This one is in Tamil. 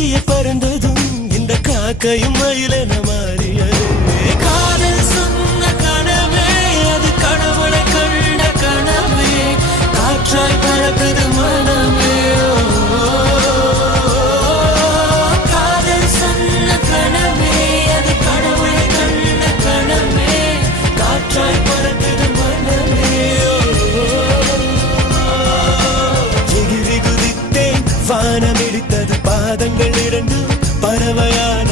வீசிய பறந்ததும் இந்த காக்கையும் மயிலென மாறியது. காதல் சொன்ன கனவே அது கடவுளை கண்ட கனவே, காற்றாய் பறக்குது மனமே. காதல் சொன்ன கனவே அது கடவுளை கண்ட கனவே, காற்றாய் பறக்குது மனமே. எகிரி குதித்தேன், வானம் இடித்தது, பாதங்கள் இரண்டு பறவையான